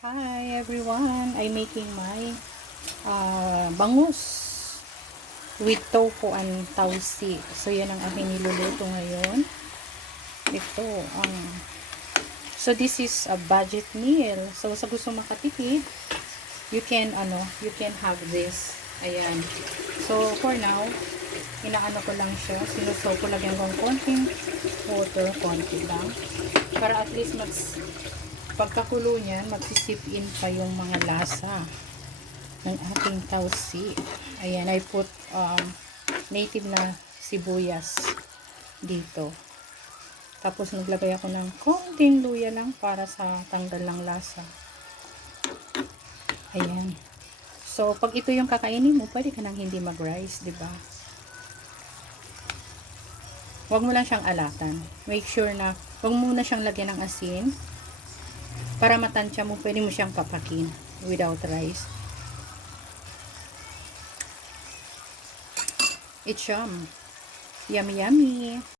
Hi everyone! I'm making my bangus with tofu and tausi. So yan ang aking niluluto ngayon. Ito. So this is a budget meal. So sa gusto makatipid, you can have this. Ayan. So for now, inaano ko lang siya. Sinusaw ko lang yung konting water, konti lang. Para at least pagkakulo niyan, magsisip in pa yung mga lasa ng ating tausi. Ayan, I put native na sibuyas dito. Tapos naglagay ako ng konting luya lang para sa tanggal ng lasa. Ayan. So, pag ito yung kakainin mo, pwede ka nang hindi mag-rice, di ba? Huwag mo lang siyang alatan. Make sure na, huwag mo na siyang lagyan ng asin. Para matansya mo, pwede mo siyang papakin without rice. It's yummy. Yummy, yummy.